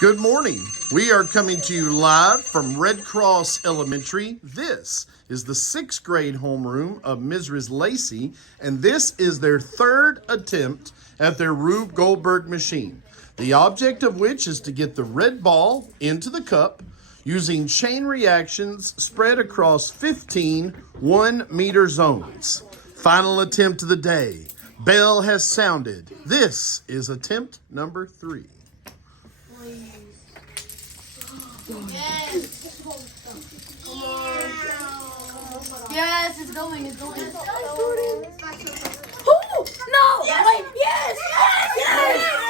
Good morning. We are coming to you live from Red Cross Elementary. This is the 6th grade homeroom of Mrs. Lacy, and this is their 3rd attempt at their Rube Goldberg machine. The object of which is to get the red ball into the cup using chain reactions spread across 15 1-meter zones. Final attempt of the day. Bell has sounded. This is attempt number 3. Yes. Yes, it's going. It's going. Oh, no. Yes. Wait. Yes. Yes. Yes.